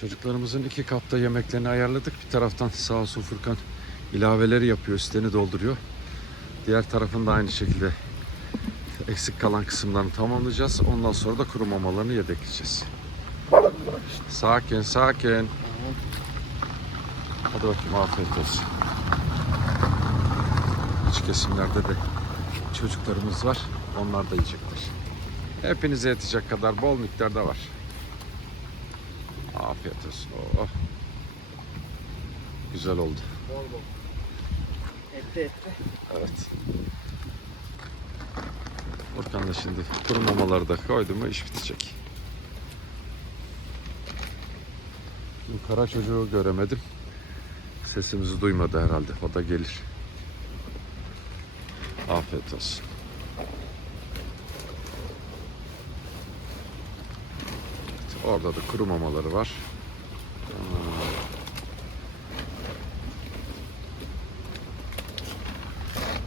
Çocuklarımızın 2 kapta yemeklerini ayarladık. Bir taraftan sağ olsun Furkan ilaveleri yapıyor, üstlerini dolduruyor. Diğer tarafın da aynı şekilde eksik kalan kısımlarını tamamlayacağız. Ondan sonra da kuru mamalarını yedekleyeceğiz. Sakin sakin. Hadi bakayım, afiyet olsun. İç kesimlerde de çocuklarımız var. Onlar da yiyecekler. Hepinize yetecek kadar bol miktarda var. Afiyet olsun. Oh. Güzel oldu. Bol bol. Etli. Evet. Furkan da şimdi kuru mamaları da koydu mu iş bitecek. Şimdi kara çocuğu göremedim. Sesimizi duymadı herhalde. O da gelir. Afiyet olsun. Evet, orada da kuru mamaları var.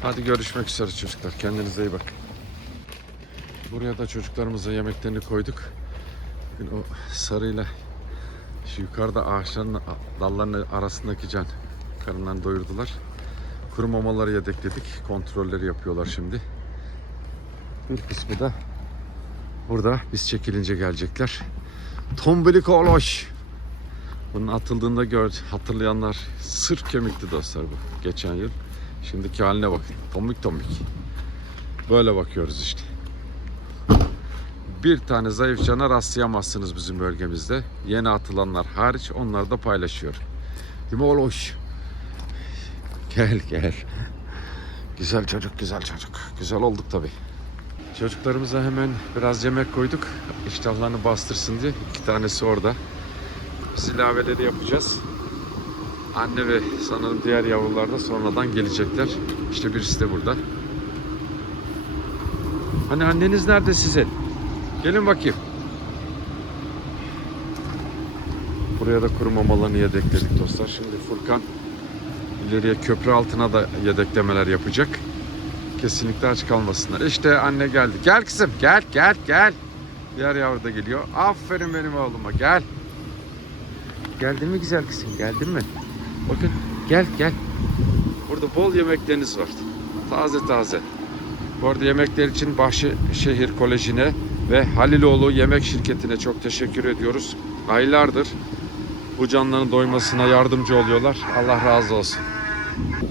Hadi görüşmek üzere çocuklar. Kendinize iyi bakın. Buraya da çocuklarımıza yemeklerini koyduk. Bugün o sarıyla şu yukarıda ağaçların dallarının arasındaki karınlarını doyurdular. Kuru mamaları yedekledik. Kontrolleri yapıyorlar şimdi. Bir kısmı da burada biz çekilince gelecekler. Tombilik oloş. Bunun atıldığında hatırlayanlar sırf kemikti dostlar bu. Geçen yıl. Şimdiki haline bakın. Tombik tombik. Böyle bakıyoruz işte. Bir tane zayıf cana rastlayamazsınız bizim bölgemizde. Yeni atılanlar hariç, onları da paylaşıyor. Değil mi oloş? Gel gel. Güzel çocuk, güzel çocuk. Güzel olduk tabii. Çocuklarımıza hemen biraz yemek koyduk. İştahlarını bastırsın diye. 2 tanesi orada. Biz ilaveleri yapacağız. Anne ve sanırım diğer yavrular da sonradan gelecekler. İşte birisi de burada. Hani anneniz nerede sizin? Gelin bakayım. Buraya da kuru mamalarını yedekledik dostlar. Şimdi Furkan ileriye köprü altına da yedeklemeler yapacak. Kesinlikle aç kalmasınlar. İşte anne geldi. Gel kızım, gel gel gel. Diğer yavru da geliyor. Aferin benim oğluma, gel. Geldin mi güzel kızım, geldin mi? Bakın, gel gel. Burada bol yemekleriniz var. Taze taze. Bu arada yemekler için Bahçeşehir Koleji'ne ve Haliloğlu Yemek Şirketi'ne çok teşekkür ediyoruz. Aylardır bu canların doymasına yardımcı oluyorlar. Allah razı olsun.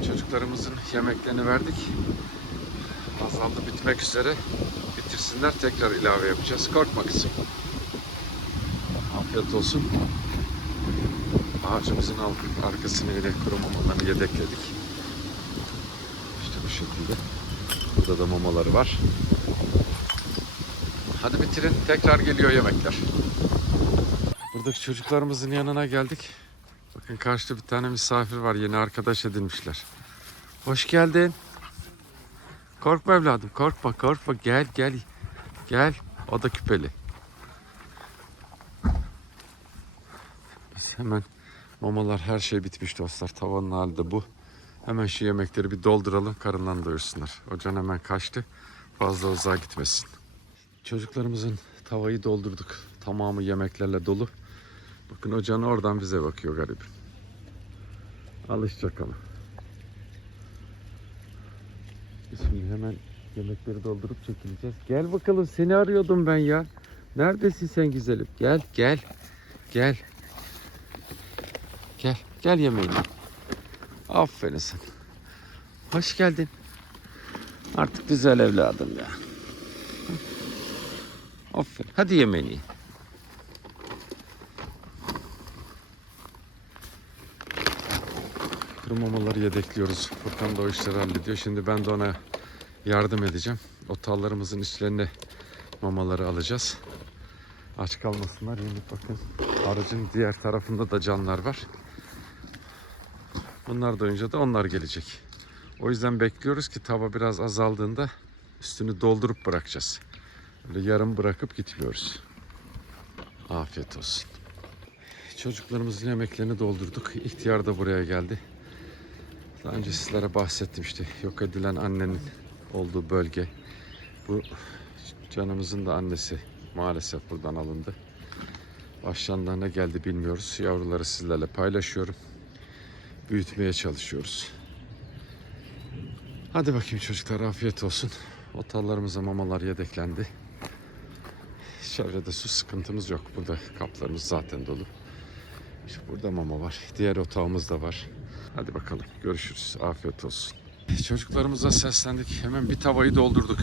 Çocuklarımızın yemeklerini verdik. Azaldı, bitmek üzere. Bitirsinler, tekrar ilave yapacağız. Korkma kızım. Afiyet olsun. Ağacımızın arkasını ile kuru mamalarını yedekledik. İşte bu şekilde. Burada da mamaları var. Hadi bitirin. Tekrar geliyor yemekler. Buradaki çocuklarımızın yanına geldik. Bakın karşıda bir tane misafir var. Yeni arkadaş edinmişler. Hoş geldin. Korkma evladım. Korkma korkma. Gel gel. Gel. O da küpeli. Biz hemen mamalar, her şey bitmiş dostlar. Tavanın hali de bu. Hemen şu yemekleri bir dolduralım. Karınlarını doyursunlar. O can hemen kaçtı. Fazla uzağa gitmesin. Çocuklarımızın tavayı doldurduk. Tamamı yemeklerle dolu. Bakın o can oradan bize bakıyor garibim. Alışacak ama. Biz şimdi hemen yemekleri doldurup çekileceğiz. Gel bakalım, seni arıyordum ben ya. Neredesin sen güzelim? Gel gel. Gel. Gel. Gel yemeğini. Aferin sana. Hoş geldin. Artık güzel evladım ya. Aferin. Hadi yemeğini. Kuru mamaları yedekliyoruz. Furkan da o işleri hallediyor. Şimdi ben de ona yardım edeceğim. O tallarımızın içlerine mamaları alacağız. Aç kalmasınlar. Yine bakın, aracın diğer tarafında da canlar var. Bunlar doyunca da onlar gelecek. O yüzden bekliyoruz ki tava biraz azaldığında üstünü doldurup bırakacağız. Böyle yarım bırakıp gitmiyoruz. Afiyet olsun. Çocuklarımızın yemeklerini doldurduk. İhtiyar da buraya geldi. Daha önce sizlere bahsettim işte. Yok edilen annenin olduğu bölge. Bu canımızın da annesi maalesef buradan alındı. Başlarına ne geldi bilmiyoruz. Yavruları sizlerle paylaşıyorum. Büyütmeye çalışıyoruz. Hadi bakayım çocuklar, afiyet olsun. Otallarımıza mamalar yedeklendi. Çevrede su sıkıntımız yok. Burada kaplarımız zaten dolu. İşte burada mama var. Diğer otağımız da var. Hadi bakalım, görüşürüz. Afiyet olsun. Çocuklarımıza seslendik. Hemen bir tavayı doldurduk.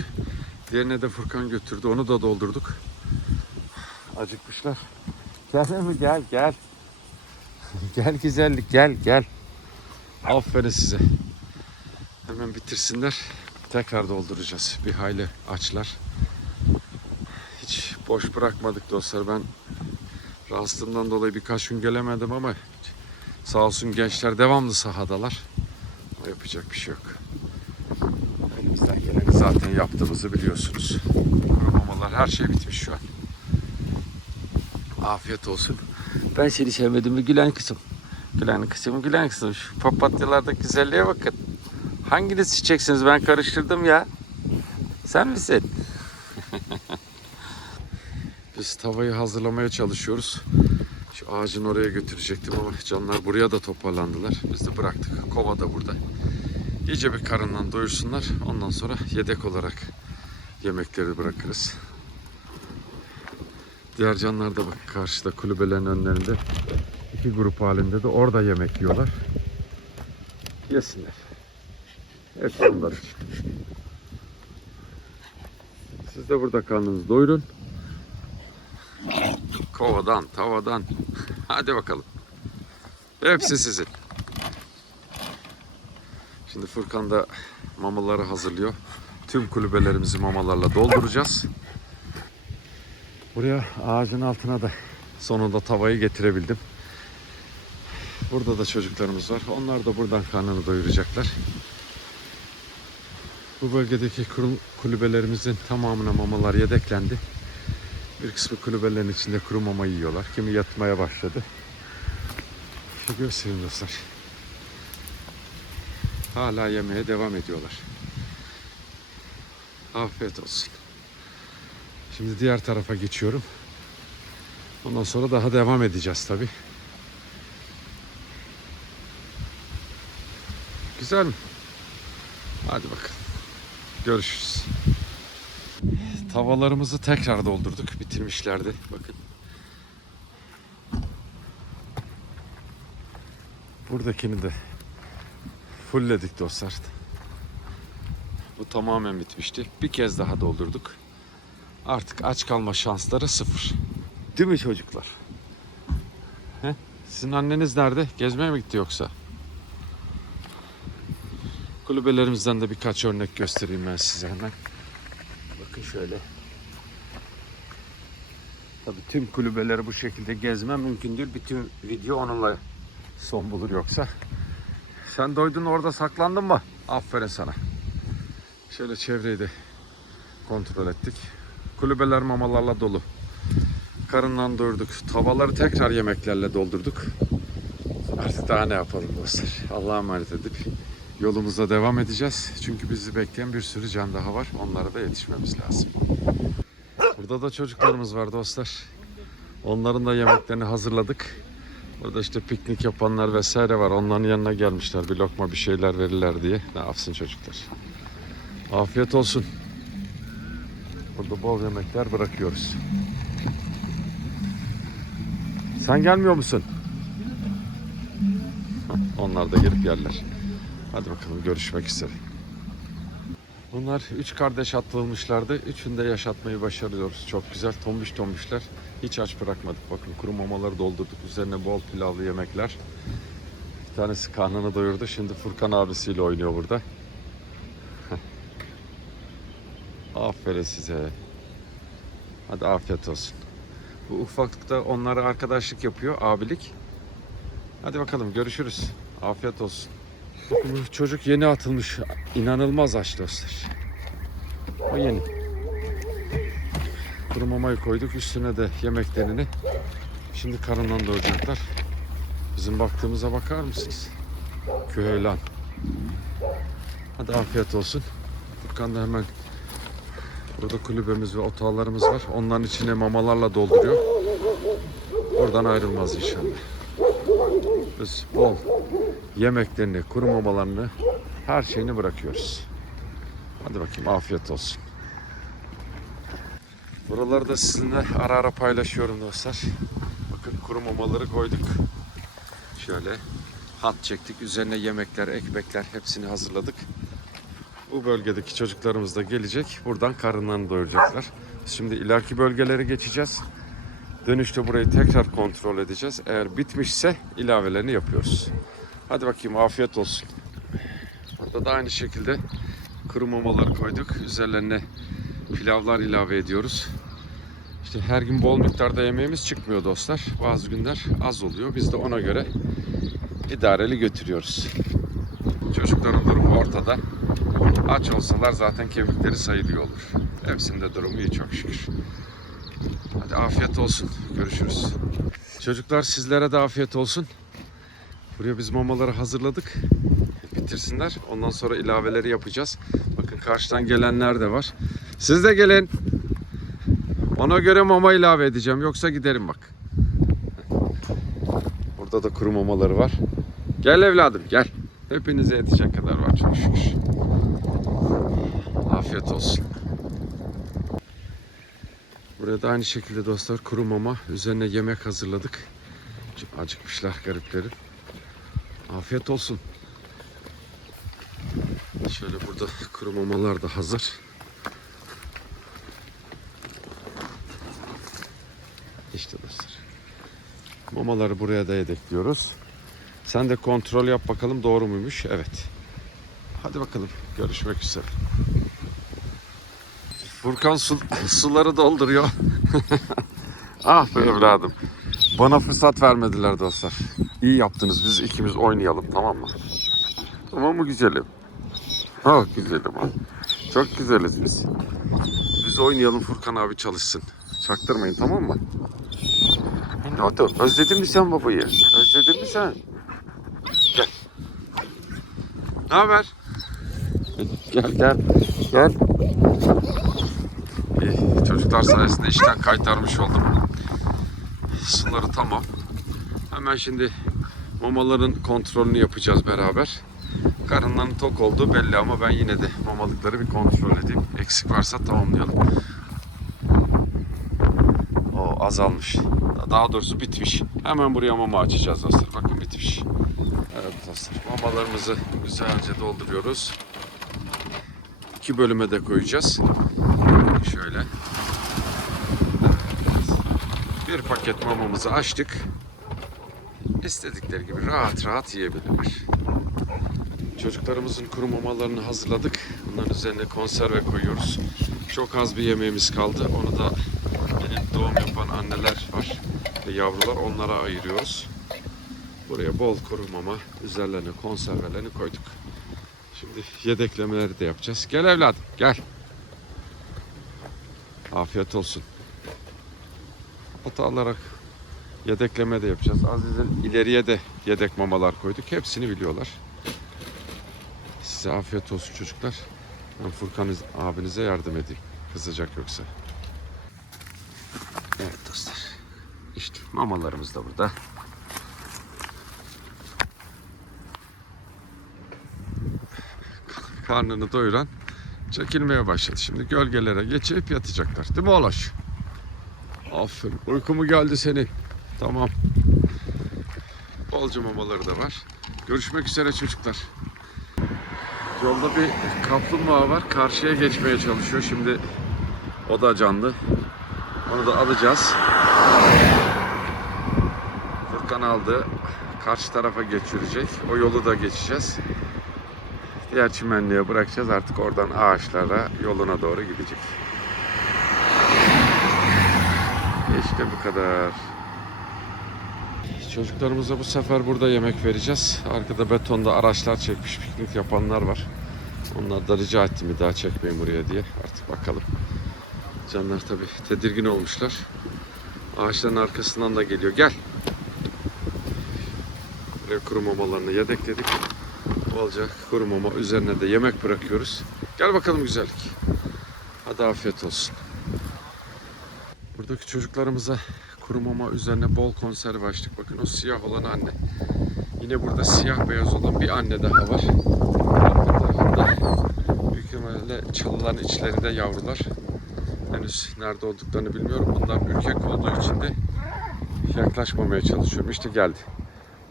Diğerine de Furkan götürdü. Onu da doldurduk. Acıkmışlar. Gel mi? Gel gel. Gel güzellik, gel gel. Aferin size. Hemen bitirsinler. Tekrar dolduracağız. Bir hayli açlar. Hiç boş bırakmadık dostlar. Ben rahatsızlığımdan dolayı birkaç gün gelemedim ama sağ olsun gençler devamlı sahadalar. Ama yapacak bir şey yok. Elimizden geleni zaten yaptığımızı biliyorsunuz. Kuru mamalar, her şey bitmiş şu an. Afiyet olsun. Ben seni sevmedim mi gülen kızım? Gülen kızım, gülen kızım. Şu papatyalardaki güzelliğe bakın. Hanginiz çiçeksiniz? Ben karıştırdım ya. Sen misin? Biz tavayı hazırlamaya çalışıyoruz. Şu ağacın oraya götürecektim ama canlar buraya da toparlandılar. Biz de bıraktık. Kova da burada. İyice bir karından doyursunlar. Ondan sonra yedek olarak yemekleri bırakırız. Diğer canlar da bak karşıda kulübelerin önlerinde. İki grup halinde de orada yemek yiyorlar. Yesinler. Hepsi onlar için. Siz de burada karnınızı doyurun. Kovadan, tavadan. Hadi bakalım. Hepsi sizin. Şimdi Furkan da mamaları hazırlıyor. Tüm kulübelerimizi mamalarla dolduracağız. Buraya ağacın altına da sonunda tavayı getirebildim. Burada da çocuklarımız var. Onlar da buradan karnını doyuracaklar. Bu bölgedeki kulübelerimizin tamamına mamalar yedeklendi. Bir kısmı kulübelerin içinde kuru mama yiyorlar. Kimi yatmaya başladı. İşte göstereyim dostlar. Hala yemeye devam ediyorlar. Afiyet olsun. Şimdi diğer tarafa geçiyorum. Ondan sonra daha devam edeceğiz tabii. Güzel mi? Hadi bakalım. Görüşürüz. Tavalarımızı tekrar doldurduk. Bitirmişlerdi. Bakın. Buradakini de fullledik dostlar. Bu tamamen bitmişti. Bir kez daha doldurduk. Artık aç kalma şansları sıfır. Değil mi çocuklar? He? Sizin anneniz nerede? Gezmeye mi gitti yoksa? Kulübelerimizden de birkaç örnek göstereyim ben size hemen. Bakın şöyle. Tabii tüm kulübeleri bu şekilde gezmem mümkün değil. Bütün video onunla son bulur yoksa. Sen doydun orada saklandın mı? Aferin sana. Şöyle çevreyi de kontrol ettik. Kulübeler mamalarla dolu. Karından doyurduk. Tavaları tekrar yemeklerle doldurduk. Artık daha ne yapalım dostlar. Allah'a emanet edip yolumuza devam edeceğiz. Çünkü bizi bekleyen bir sürü can daha var. Onlara da yetişmemiz lazım. Burada da çocuklarımız var dostlar. Onların da yemeklerini hazırladık. Burada işte piknik yapanlar vesaire var. Onların yanına gelmişler. Bir lokma bir şeyler verirler diye. Ne yapsın çocuklar. Afiyet olsun. Burada bol yemekler bırakıyoruz. Sen gelmiyor musun? Onlar da gelip yerler. Hadi bakalım, görüşmek üzere. Bunlar 3 kardeş atılmışlardı. Üçünü de yaşatmayı başarıyoruz. Çok güzel tombiş tombişler. Hiç aç bırakmadık. Bakın kuru mamaları doldurduk. Üzerine bol pilavlı yemekler. Bir tanesi karnını doyurdu. Şimdi Furkan abisiyle oynuyor burada. Aferin size. Hadi afiyet olsun. Bu ufaklıkta onlara arkadaşlık yapıyor. Abilik. Hadi bakalım, görüşürüz. Afiyet olsun. Bu çocuk yeni atılmış. İnanılmaz aç dostlar. O yeni. Kuru mamayı koyduk. Üstüne de yemeklerini. Şimdi karından doyuracaklar. Bizim baktığımıza bakar mısınız? Küheylan. Hadi afiyet olsun. Furkan da hemen burada kulübemiz ve otağlarımız var. Onların içine mamalarla dolduruyor. oradan ayrılmaz inşallah. Biz bol yemeklerini, kuru mamalarını, her şeyini bırakıyoruz. Hadi bakayım, afiyet olsun. Buraları da sizinle ara ara paylaşıyorum dostlar. Bakın kuru mamaları koyduk. Şöyle hat çektik. Üzerine yemekler, ekmekler hepsini hazırladık. Bu bölgedeki çocuklarımız da gelecek. Buradan karınlarını doyuracaklar. Şimdi ileriki bölgelere geçeceğiz. Dönüşte burayı tekrar kontrol edeceğiz. Eğer bitmişse ilavelerini yapıyoruz. Hadi bakayım, afiyet olsun. Burada da aynı şekilde kuru mamaları koyduk. Üzerlerine pilavlar ilave ediyoruz. İşte her gün bol miktarda yemeğimiz çıkmıyor dostlar. Bazı günler az oluyor. Biz de ona göre idareli götürüyoruz. Çocukların durumu ortada. Aç olsalar zaten kemikleri sayılıyor olur. Hepsinde durumu iyi çok şükür. Hadi afiyet olsun. Görüşürüz. Çocuklar, sizlere de afiyet olsun. Buraya biz mamaları hazırladık. Bitirsinler. Ondan sonra ilaveleri yapacağız. Bakın karşıdan gelenler de var. Siz de gelin. Ona göre mama ilave edeceğim. Yoksa giderim bak. Burada da kuru mamaları var. Gel evladım gel. Hepinize yetecek kadar var çok şükür. Afiyet olsun. Buraya da aynı şekilde dostlar kuru mama. Üzerine yemek hazırladık. Acıkmışlar gariplerim. Afiyet olsun. Şöyle burada kuru mamalar da hazır. İşte dostlar. Mamaları buraya da yedekliyoruz. Sen de kontrol yap bakalım, doğru muymuş? Evet. Hadi bakalım. Görüşmek üzere. Furkan suları dolduruyor. Ah be evladım. Bana fırsat vermediler dostlar. İyi yaptınız. Biz ikimiz oynayalım, tamam mı? Tamam mı güzelim? Ha güzelim ha. Çok güzeliz biz. Biz oynayalım, Furkan abi çalışsın. Çaktırmayın, tamam mı? Ne oldu? Özledin mi sen babayı? Özledin mi sen? Gel. Ne haber? Gel gel. Gel. İyi, çocuklar sayesinde işten kaytarmış oldum. Suları tamam. Hemen şimdi mamaların kontrolünü yapacağız beraber. Karınların tok olduğu belli ama ben yine de mamalıkları bir kontrol edeyim. Eksik varsa tamamlayalım. O azalmış. Daha doğrusu bitmiş. Hemen buraya mama açacağız dostlar. Bakın bitmiş. Evet dostlar. Mamalarımızı güzelce dolduruyoruz. 2 bölüme de koyacağız. Şöyle. Bir paket mamamızı açtık. İstedikleri gibi rahat rahat yiyebilirler. Çocuklarımızın kuru mamalarını hazırladık. Bunların üzerine konserve koyuyoruz. Çok az bir yemeğimiz kaldı. Onu da yeni doğum yapan anneler var ve yavrular, onlara ayırıyoruz. Buraya bol kuru mama, üzerlerine konservelerini koyduk. Şimdi yedeklemeleri de yapacağız. Gel evladım gel. Afiyet olsun. Ata alarak yedekleme de yapacağız. Aziz'in ileriye de yedek mamalar koyduk. Hepsini biliyorlar. Size afiyet olsun çocuklar. Ben Furkan abinize yardım edeyim. Kızacak yoksa. Evet dostlar. İşte mamalarımız da burada. Karnını doyuran çekilmeye başladı. Şimdi gölgelere geçip yatacaklar. Değil mi oğlaş? Aferin. Uyku mu geldi senin? Tamam. Bolca mamaları da var. Görüşmek üzere çocuklar. Yolda bir kaplumbağa var. Karşıya geçmeye çalışıyor. Şimdi o da canlı. Onu da alacağız. Furkan aldı. Karşı tarafa geçirecek. O yolu da geçeceğiz. Diğer çimenliğe bırakacağız. Artık oradan ağaçlara, yoluna doğru gidecek. İşte bu kadar. Çocuklarımıza bu sefer burada yemek vereceğiz. Arkada betonda araçlar çekmiş, piknik yapanlar var. Onlar da rica ettim bir daha çekmeyin buraya diye. Artık bakalım. Canlar tabii tedirgin olmuşlar. Ağaçların arkasından da geliyor. Gel. Buraya kuru mamalarını yedekledik. Olacak kuru mama, üzerine de yemek bırakıyoruz. Gel bakalım güzellik. Hadi afiyet olsun. Buradaki çocuklarımıza kuru mama üzerine bol konserve açtık. Bakın o siyah olan anne. Yine burada siyah beyaz olan bir anne daha var. Arka tarafında büyük ihtimalle çalıların içlerinde yavrular. Henüz nerede olduklarını bilmiyorum. Bunlar ürkek olduğu için de yaklaşmamaya çalışıyorum. İşte geldi.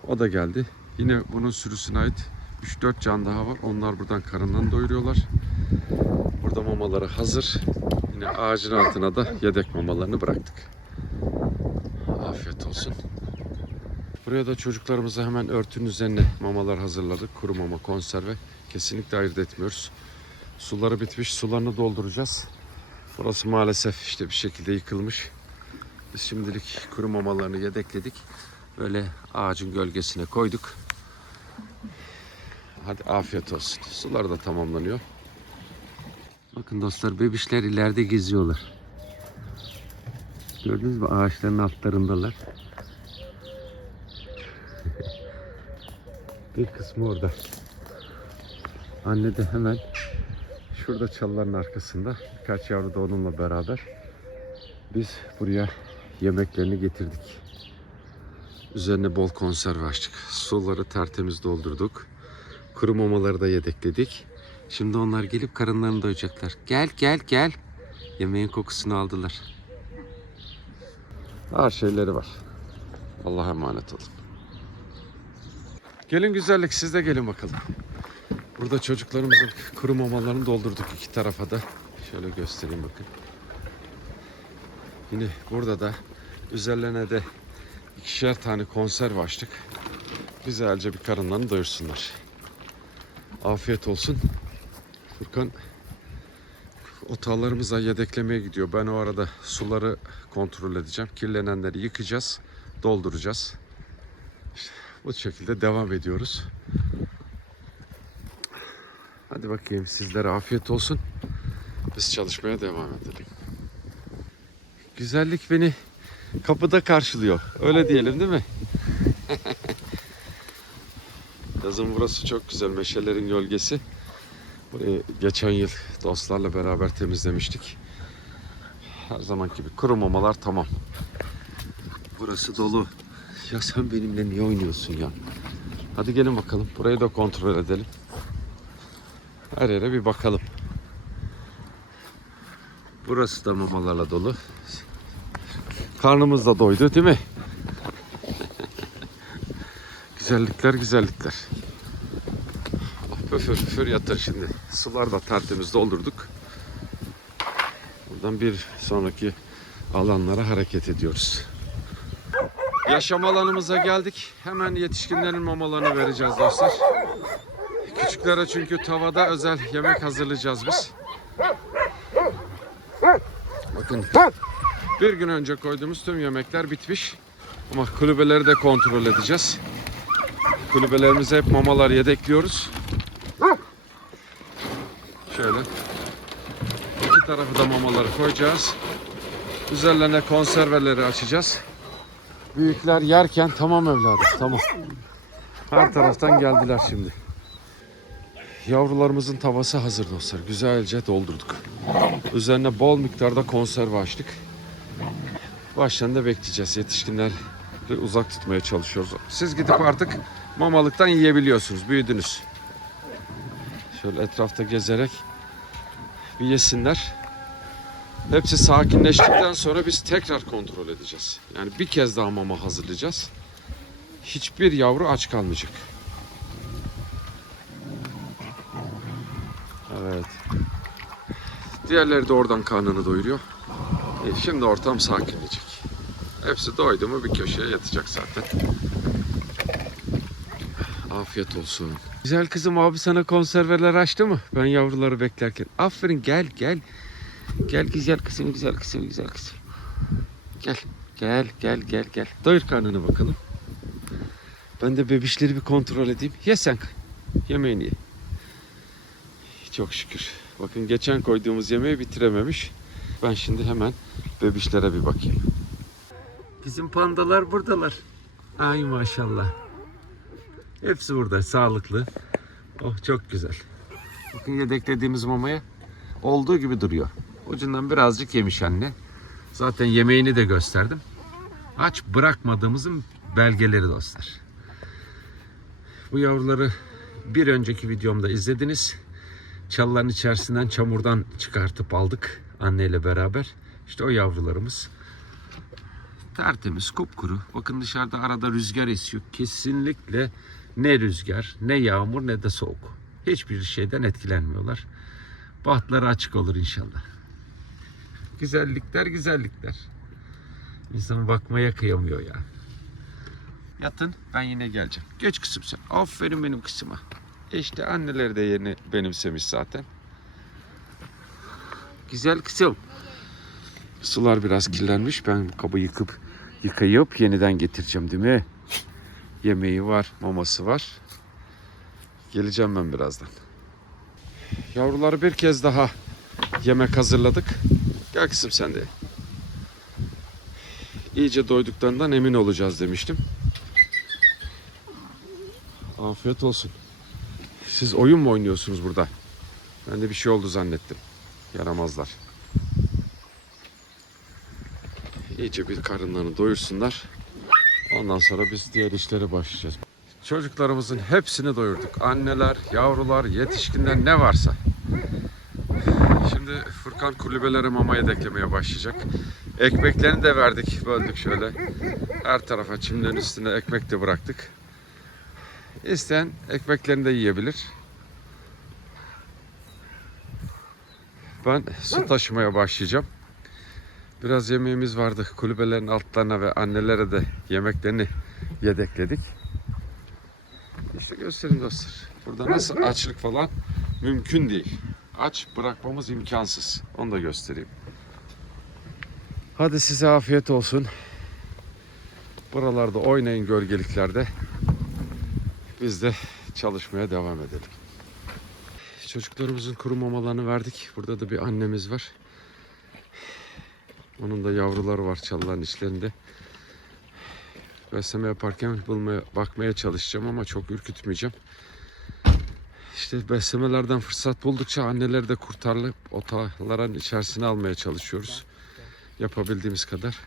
O da geldi. Yine bunun sürüsüne ait 3-4 can daha var. Onlar buradan karınlarını doyuruyorlar. Burada mamaları hazır. Yine ağacın altına da yedek mamalarını bıraktık. Afiyet olsun. Buraya da çocuklarımıza hemen örtünün üzerine mamalar hazırladık. Kuru mama, konserve. Kesinlikle ayırt etmiyoruz. Suları bitmiş. Sularını dolduracağız. Burası maalesef işte bir şekilde yıkılmış. Biz şimdilik kuru mamalarını yedekledik. Böyle ağacın gölgesine koyduk. Hadi afiyet olsun. Sular da tamamlanıyor. Bakın dostlar, bebişler ileride geziyorlar. Gördünüz mü? Ağaçların altlarındalar. Bir kısmı orada. Anne de hemen şurada çalıların arkasında. Birkaç yavru da onunla beraber. Biz buraya yemeklerini getirdik. Üzerine bol konserve açtık. Suları tertemiz doldurduk. Kuru mamaları da yedekledik. Şimdi onlar gelip karınlarını doyacaklar. Gel gel gel. Yemeğin kokusunu aldılar. Her şeyleri var. Allah'a emanet olun. Gelin güzellik, siz de gelin bakalım. Burada çocuklarımızın kuru mamalarını doldurduk iki tarafa da. Şöyle göstereyim bakın. Yine burada da üzerlerine de ikişer tane konserve açtık. Güzelce bir karınlarını doyursunlar. Afiyet olsun. Furkan otağlarımıza yedeklemeye gidiyor. Ben o arada suları kontrol edeceğim. Kirlenenleri yıkacağız, dolduracağız. İşte bu şekilde devam ediyoruz. Hadi bakayım, sizlere afiyet olsun. Biz çalışmaya devam edelim. Güzellik beni kapıda karşılıyor. Öyle diyelim değil mi? Yazın burası çok güzel. Meşelerin gölgesi. Burayı geçen yıl dostlarla beraber temizlemiştik. Her zaman gibi kuru mamalar tamam. Burası dolu. Ya sen benimle niye oynuyorsun ya? Hadi gelin bakalım. Burayı da kontrol edelim. Her yere bir bakalım. Burası da mamalarla dolu. Karnımız da doydu değil mi? Güzellikler güzellikler. Pöfür pöfür yatır şimdi. Sular da tertemiz doldurduk. Buradan bir sonraki alanlara hareket ediyoruz. Yaşam alanımıza geldik. Hemen yetişkinlerin mamalarını vereceğiz dostlar. Küçüklere çünkü tavada özel yemek hazırlayacağız biz. Bakın, bir gün önce koyduğumuz tüm yemekler bitmiş. Ama kulübeleri de kontrol edeceğiz. Kulübelerimize hep mamalar yedekliyoruz. Şöyle iki tarafı da mamaları koyacağız. Üzerlerine konserveleri açacağız. Büyükler yerken tamam evladım, tamam. Her taraftan geldiler şimdi. Yavrularımızın tavası hazır dostlar. Güzelce doldurduk. Üzerine bol miktarda konserve açtık. Baştan da bekleyeceğiz. Yetişkinleri uzak tutmaya çalışıyoruz. Siz gidip artık mamalıktan yiyebiliyorsunuz. Büyüdünüz. Şöyle etrafta gezerek bir yesinler. Hepsi sakinleştikten sonra biz tekrar kontrol edeceğiz. Yani bir kez daha mama hazırlayacağız. Hiçbir yavru aç kalmayacak. Evet. Diğerleri de oradan karnını doyuruyor. Şimdi ortam sakinleyecek. Hepsi doydu mu bir köşeye yatacak zaten. Afiyet olsun. Güzel kızım, abi sana konserveler açtı mı? Ben yavruları beklerken. Aferin, gel gel. Gel güzel kızım, güzel kızım, güzel kızım. Gel, gel, gel, gel, gel. Doyur karnını bakalım. Ben de bebişleri bir kontrol edeyim. Ye sen. Yemeğini ye. Çok şükür. Bakın geçen koyduğumuz yemeği bitirememiş. Ben şimdi hemen bebişlere bir bakayım. Bizim pandalar buradalar. Ay maşallah. Hepsi burada, sağlıklı. Oh, çok güzel. Bakın yedeklediğimiz mamaya olduğu gibi duruyor. Ucundan birazcık yemiş anne. Zaten yemeğini de gösterdim. aç bırakmadığımızın belgeleri dostlar. Bu yavruları bir önceki videomda izlediniz. Çalıların içerisinden çamurdan çıkartıp aldık anneyle beraber. İşte o yavrularımız. Tertemiz, kupkuru. Bakın dışarıda arada rüzgar esiyor. Kesinlikle ne rüzgar, ne yağmur, ne de soğuk. Hiçbir şeyden etkilenmiyorlar. Bahtları açık olur inşallah. Güzellikler, güzellikler. İnsan bakmaya kıyamıyor ya. Yatın, ben yine geleceğim. Geç kızım sen. Aferin benim kızıma. İşte anneleri de yerini benimsemiş zaten. Güzel kızım. Sular biraz kirlenmiş. Ben kabı yıkayıp yeniden getireceğim değil mi? Yemeği var, maması var. Geleceğim ben birazdan. Yavruları bir kez daha yemek hazırladık. Gel kızım sen de. İyice doyduklarından emin olacağız demiştim. Afiyet olsun. Siz oyun mu oynuyorsunuz burada? Ben de bir şey oldu zannettim. Yaramazlar. İyice bir karınlarını doyursunlar. Ondan sonra biz diğer işlere başlayacağız. Çocuklarımızın hepsini doyurduk. Anneler, yavrular, yetişkinler ne varsa. Şimdi Furkan kulübelere mama yedeklemeye başlayacak. Ekmeklerini de verdik, böldük şöyle. Her tarafa çimlerin üstüne ekmek de bıraktık. İsteyen ekmeklerini de yiyebilir. Ben su taşımaya başlayacağım. Biraz yemeğimiz vardı. Kulübelerin altlarına ve annelere de yemeklerini yedekledik. İşte göstereyim dostlar. Burada nasıl açlık falan mümkün değil. Aç bırakmamız imkansız. Onu da göstereyim. Hadi size afiyet olsun. Buralarda oynayın gölgeliklerde. Biz de çalışmaya devam edelim. Çocuklarımızın kuru mamalarını verdik. Burada da bir annemiz var. Onun da yavruları var çalıların içlerinde. Besleme yaparken bakmaya çalışacağım ama çok ürkütmeyeceğim. İşte beslemelerden fırsat buldukça anneleri de kurtarıp otaların içerisine almaya çalışıyoruz. Yapabildiğimiz kadar.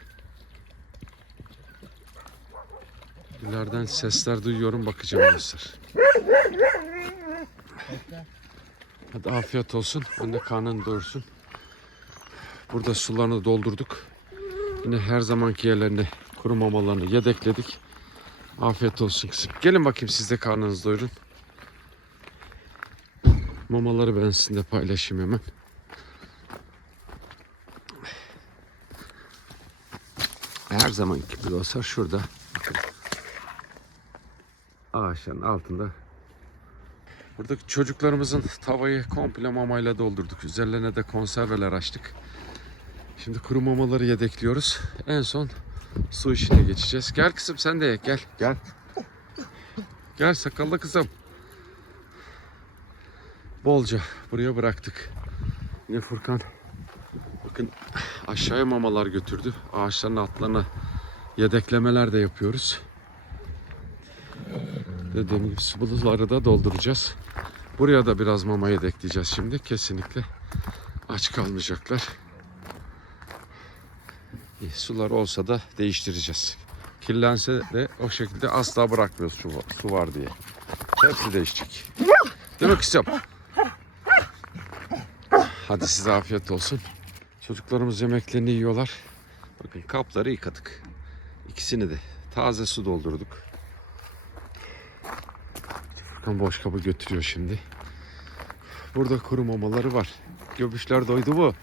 İleriden sesler duyuyorum, bakacağım dostlar. Hadi afiyet olsun. Anne karnını doyursun. Burada sularını doldurduk. Yine her zamanki yerlerine kuru mamalarını yedekledik. Afiyet olsun kızım. Gelin bakayım siz de karnınızı doyurun. Mamaları ben sizinle paylaşayım hemen. Her zamanki gibi olsa şurada. Bakın. Ağaçların altında. Buradaki çocuklarımızın tavayı komple mamayla doldurduk. Üzerlerine de konserveler açtık. Şimdi kuru mamaları yedekliyoruz. En son su işine geçeceğiz. Gel kızım sen de ye. Gel. Gel. Gel sakallı kızım. Bolca buraya bıraktık. Yine Furkan bakın aşağıya mamalar götürdü. Ağaçların altlarına yedeklemeler de yapıyoruz. Dediğim gibi suları da dolduracağız. Buraya da biraz mama yedekleyeceğiz şimdi. Kesinlikle aç kalmayacaklar. Sular olsa da değiştireceğiz. Kirlense de o şekilde asla bırakmıyoruz su var diye. Hepsi değişecek. Değil mi kızım? Hadi size afiyet olsun. Çocuklarımız yemeklerini yiyorlar. Bakın kapları yıkadık. İkisini de taze su doldurduk. Furkan boş kabı götürüyor şimdi. Burada kuru mamaları var. Göbüşler doydu mu?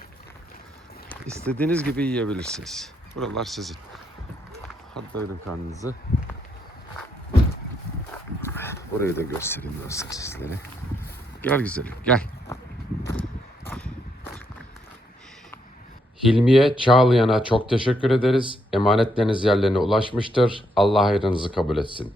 İstediğiniz gibi yiyebilirsiniz. Buralar sizin. Hadi doyurun karnınızı. Burayı da göstereyim dostlar sizlere. Gel güzelim gel. Hilmiye Çağlayan'a çok teşekkür ederiz. Emanetleriniz yerlerine ulaşmıştır. Allah hayrınızı kabul etsin.